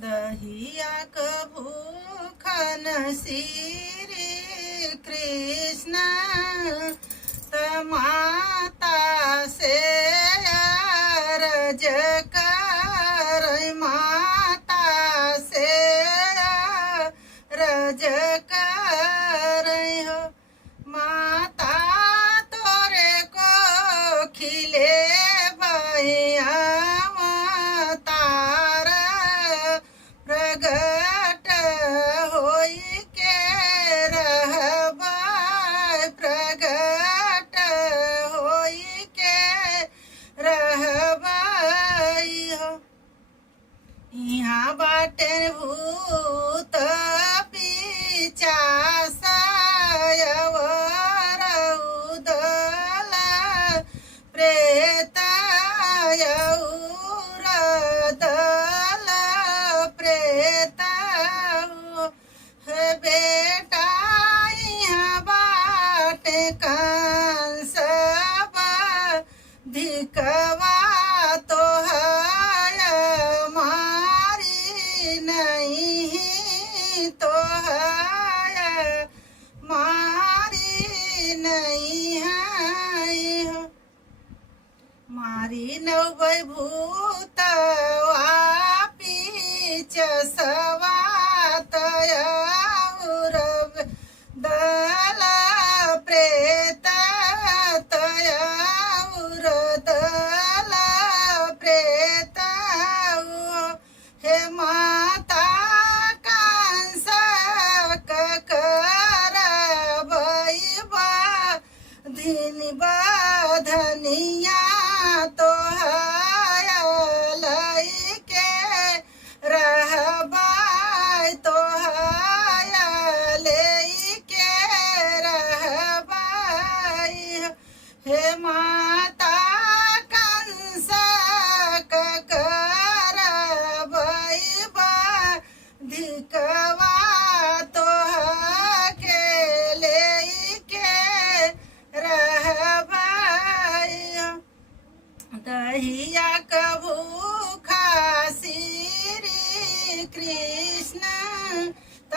दहिया क भूखन श्री कृष्ण त माता से अरज कर माता से अरज कर हो माता तोरे को खिले बहिया प्रगट होई के रहबा प्रगट होई के रहबा हो यहाँ बाटे भूत पिचास उदल प्रेत दल प्रेत बेटा यहाँ बाटे कंस धिकवा तो है मारी नहीं तो है मारी नहीं है मारी नवै भूत पीच सवात दल प्रेत दल प्रेत हे माता कंस कर धीन बधनिया तो है लई के रहबा तो है ले के रहबा हे माता कंस कर धिकवा तो के ले के रहबा दहिया क भूखा श्री कृष्ण त